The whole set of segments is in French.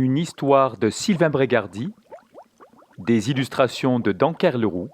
Une histoire de Sylvain Brégardy, des illustrations de Danker-Leroux,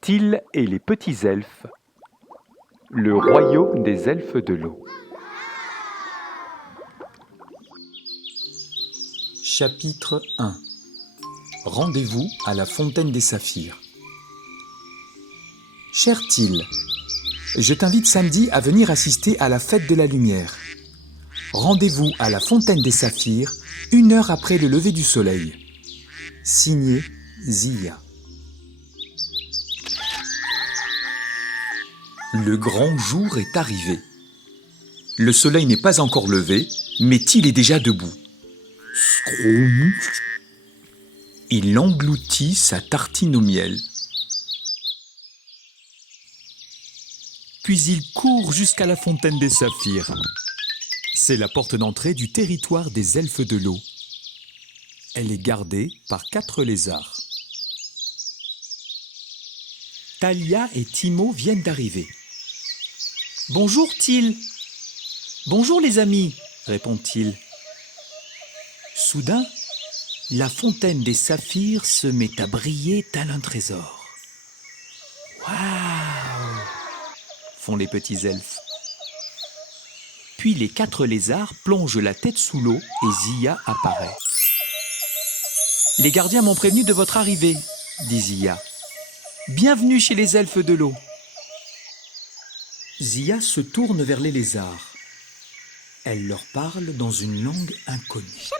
Till et les petits elfes, le royaume des elfes de l'eau. Chapitre 1. Rendez-vous à la fontaine des saphirs. Cher Till, je t'invite samedi à venir assister à la fête de la lumière. Rendez-vous à la fontaine des saphirs, 1 heure après le lever du soleil. Signé Zia. Le grand jour est arrivé. Le soleil n'est pas encore levé, mais Till est déjà debout. Scroum. Il engloutit sa tartine au miel. Puis il court jusqu'à la fontaine des saphirs. C'est la porte d'entrée du territoire des elfes de l'eau. Elle est gardée par 4 lézards. Thalia et Timo viennent d'arriver. « Bonjour Till !»« Bonjour les amis !» répond-il. Soudain, la fontaine des saphirs se met à briller tel un trésor. « Waouh !» font les petits elfes. Puis les 4 lézards plongent la tête sous l'eau et Zia apparaît. « Les gardiens m'ont prévenu de votre arrivée, » dit Zia. « Bienvenue chez les elfes de l'eau. » Zia se tourne vers les lézards. Elle leur parle dans une langue inconnue.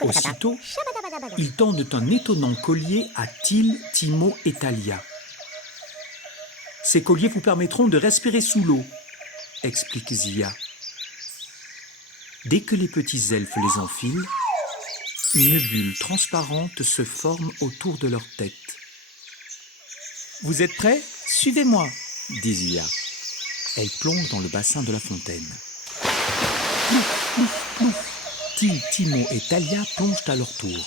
Aussitôt, ils tendent un étonnant collier à Till, Timo et Thalia. « Ces colliers vous permettront de respirer sous l'eau, » explique Zia. Dès que les petits elfes les enfilent, une bulle transparente se forme autour de leur tête. « Vous êtes prêts ? Suivez-moi !» dit Zia. Elle plonge dans le bassin de la fontaine. Plouf, plouf, plouf. Till, Timo et Thalia plongent à leur tour.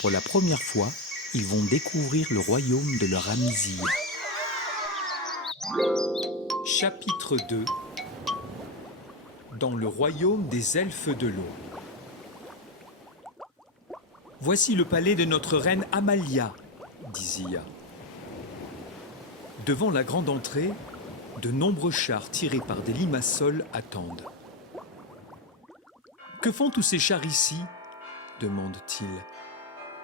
Pour la première fois, ils vont découvrir le royaume de leur ami Zia. Chapitre 2. Dans le royaume des elfes de l'eau. Voici le palais de notre reine Amalia, dit Zia. Devant la grande entrée, de nombreux chars tirés par des limaçols attendent. « Que font tous ces chars ici ?» demande-t-il.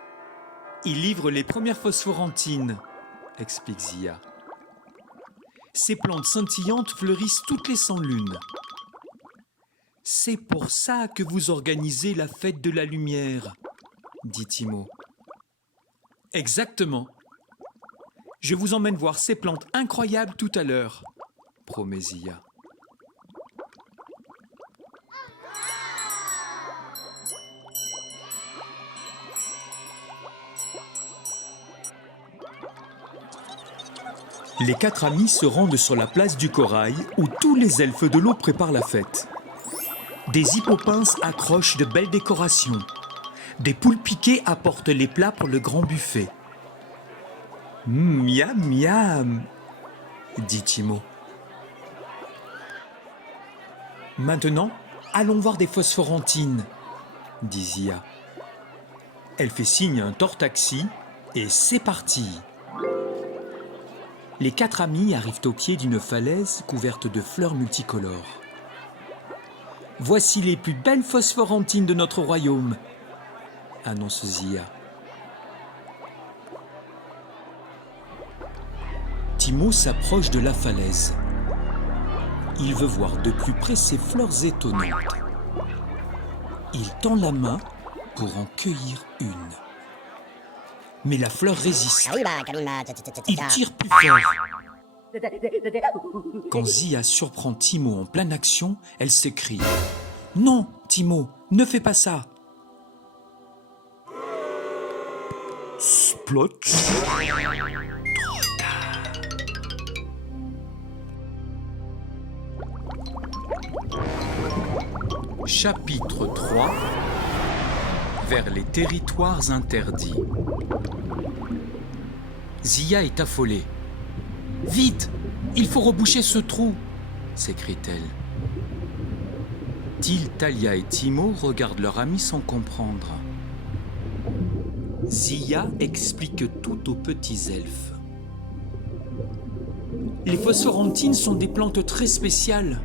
« Ils livrent les premières phosphorantines, » explique Zia. « Ces plantes scintillantes fleurissent toutes les 100 lunes. C'est pour ça que vous organisez la fête de la lumière, » dit Timo. « Exactement. Je vous emmène voir ces plantes incroyables tout à l'heure, » promet Zia. Les 4 amis se rendent sur la place du Corail où tous les elfes de l'eau préparent la fête. Des hippopinces accrochent de belles décorations. Des poules piquées apportent les plats pour le grand buffet. « Miam, miam !» dit Timo. « Maintenant, allons voir des phosphorantines, » dit Zia. Elle fait signe à un tortaxi et c'est parti. Les 4 amis arrivent au pied d'une falaise couverte de fleurs multicolores. « Voici les plus belles phosphorantines de notre royaume, » annonce Zia. Timo s'approche de la falaise. Il veut voir de plus près ces fleurs étonnantes. Il tend la main pour en cueillir une. Mais la fleur résiste. Il tire plus fort. Quand Zia surprend Timo en pleine action, elle s'écrie « Non, Timo, ne fais pas ça !» Splotch. Chapitre 3. Vers les territoires interdits. Zia est affolée. « Vite, il faut reboucher ce trou !» s'écrie-t-elle. Till, Talia et Timo regardent leur ami sans comprendre. Zia explique tout aux petits elfes. Les phosphoranthines sont des plantes très spéciales.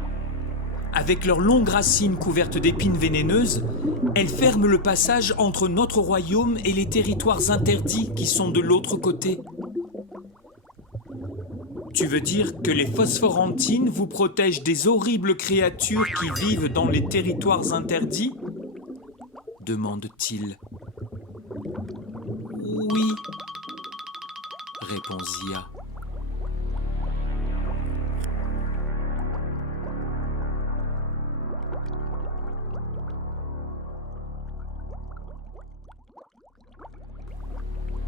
Avec leurs longues racines couvertes d'épines vénéneuses, elles ferment le passage entre notre royaume et les territoires interdits qui sont de l'autre côté. Tu veux dire que les phosphoranthines vous protègent des horribles créatures qui vivent dans les territoires interdits ? Demande-t-il. Oui, répond Zia.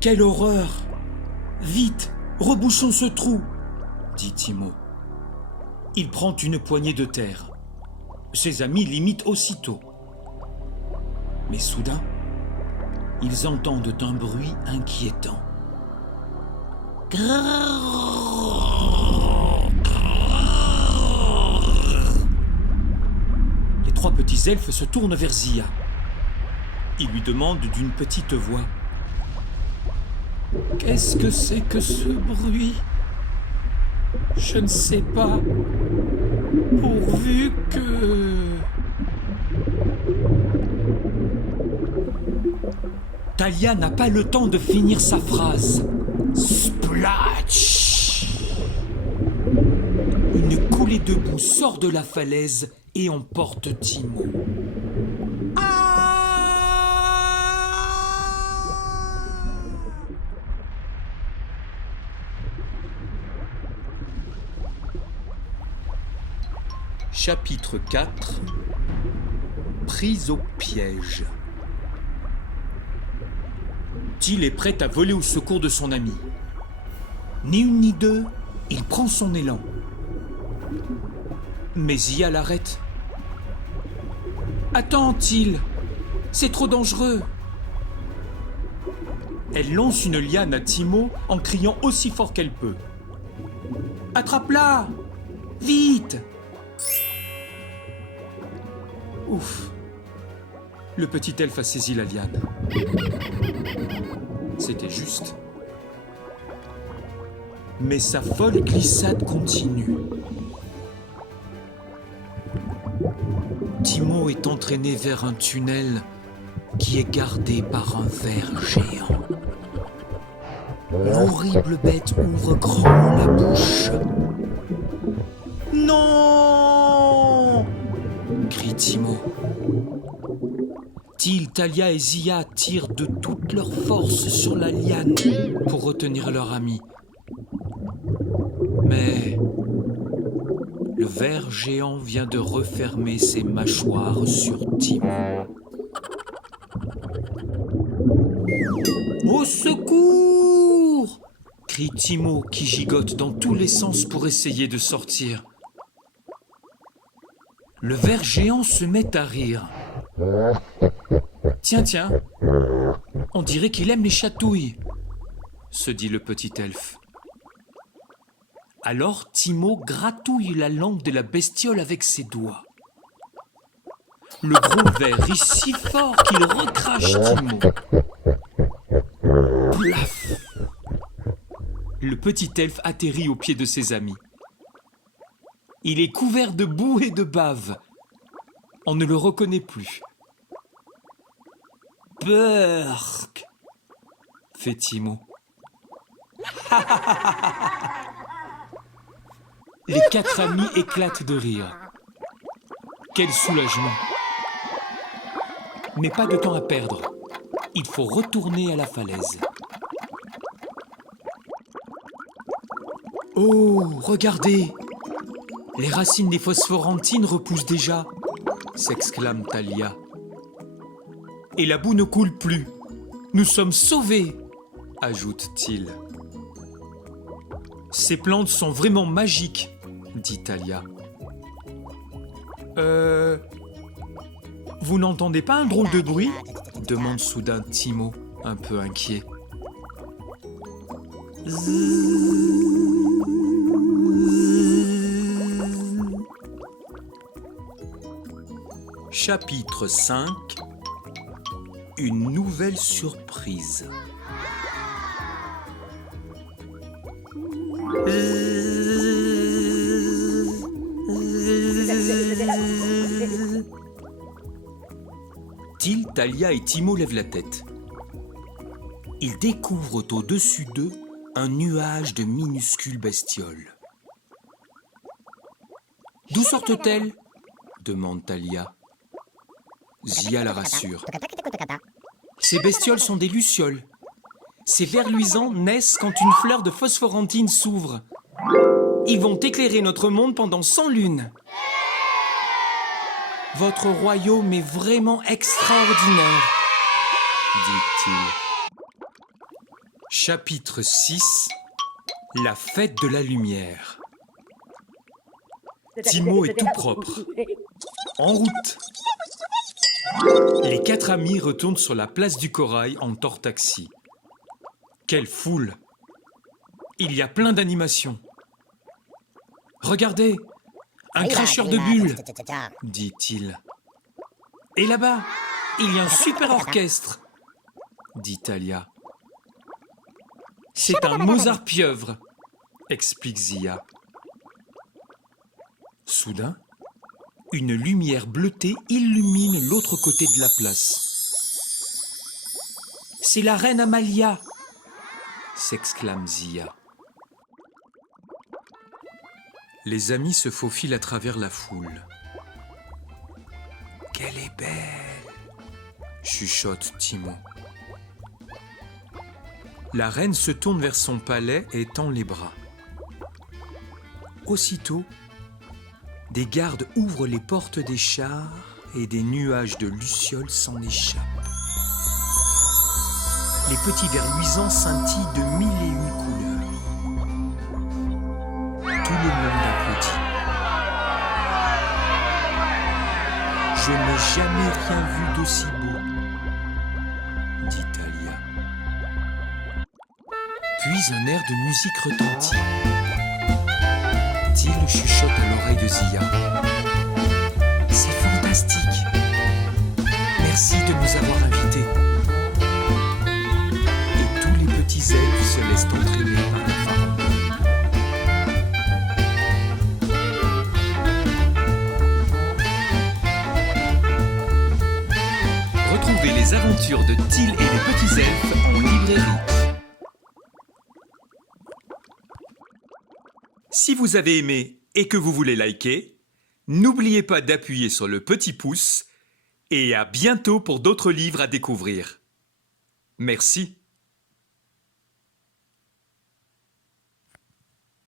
Quelle horreur! Vite, rebouchons ce trou, dit Timo. Il prend une poignée de terre. Ses amis l'imitent aussitôt. Mais soudain, ils entendent un bruit inquiétant. Les trois petits elfes se tournent vers Zia. Ils lui demandent d'une petite voix. Qu'est-ce que c'est que ce bruit ? Je ne sais pas. Pourvu que... Talia n'a pas le temps de finir sa phrase. Splash ! Une coulée de boue sort de la falaise et emporte Timo. Chapitre 4. Prise au piège. Till est prêt à voler au secours de son ami. Ni une ni deux, il prend son élan. Mais Zia l'arrête. Attends, Till, c'est trop dangereux. Elle lance une liane à Timo en criant aussi fort qu'elle peut. Attrape-la! Vite! Ouf! Le petit elfe a saisi la liane. C'était juste. Mais sa folle glissade continue. Timo est entraîné vers un tunnel qui est gardé par un ver géant. L'horrible bête ouvre grand la bouche. Non! Crie Timo. Till, Talia et Zia tirent de toute leur force sur la liane pour retenir leur ami. Mais le ver géant vient de refermer ses mâchoires sur Timo. Au secours! Crie Timo qui gigote dans tous les sens pour essayer de sortir. Le ver géant se met à rire. Tiens, on dirait qu'il aime les chatouilles, se dit le petit elfe. Alors Timo gratouille la langue de la bestiole avec ses doigts. Le gros ver rit si fort qu'il recrache Timo. Plaf! Le petit elfe atterrit au pied de ses amis. Il est couvert de boue et de bave. On ne le reconnaît plus. Burk, fait Timo. Les quatre amis éclatent de rire. Quel soulagement! Mais pas de temps à perdre. Il faut retourner à la falaise. Oh, regardez! Les racines des phosphoranthines repoussent déjà, s'exclame Talia. Et la boue ne coule plus. Nous sommes sauvés, ajoute-t-il. Ces plantes sont vraiment magiques, dit Talia. Vous n'entendez pas un drôle de bruit ? Demande soudain Timo, un peu inquiet. Chapitre 5. Une nouvelle surprise. Till, Thalia et Timo lèvent la tête. Ils découvrent au-dessus d'eux un nuage de minuscules bestioles. « D'où sortent-elles » demande Thalia. Zia la rassure. « Ces bestioles sont des lucioles. Ces vers luisants naissent quand une fleur de phosphorantine s'ouvre. Ils vont éclairer notre monde pendant 100 lunes. Votre royaume est vraiment extraordinaire, dit-il. Chapitre 6. La fête de la lumière. Timo est tout propre. En route. Les 4 amis retournent sur la place du Corail en Tortaxi. Quelle foule! Il y a plein d'animations. Regardez, un cracheur de bulles, dit-il. Et là-bas, il y a un super orchestre, dit Thalia. C'est un Mozart pieuvre, explique Zia. Soudain, une lumière bleutée illumine l'autre côté de la place. C'est la reine Amalia, s'exclame Zia. Les amis se faufilent à travers la foule. « Qu'elle est belle !» chuchote Timo. La reine se tourne vers son palais et tend les bras. Aussitôt, des gardes ouvrent les portes des chars et des nuages de lucioles s'en échappent. Les petits vers luisants scintillent de 1001 couleurs. Tout le monde applaudit. Je n'ai jamais rien vu d'aussi beau, dit Thalia. Puis un air de musique retentit. Till chuchote à l'oreille de Zia. C'est fantastique. Merci de nous avoir invités. Et tous les petits elfes se laissent entraîner par la farandole. Retrouvez les aventures de Till et les petits elfes en librairie. Si vous avez aimé et que vous voulez liker, n'oubliez pas d'appuyer sur le petit pouce et à bientôt pour d'autres livres à découvrir. Merci.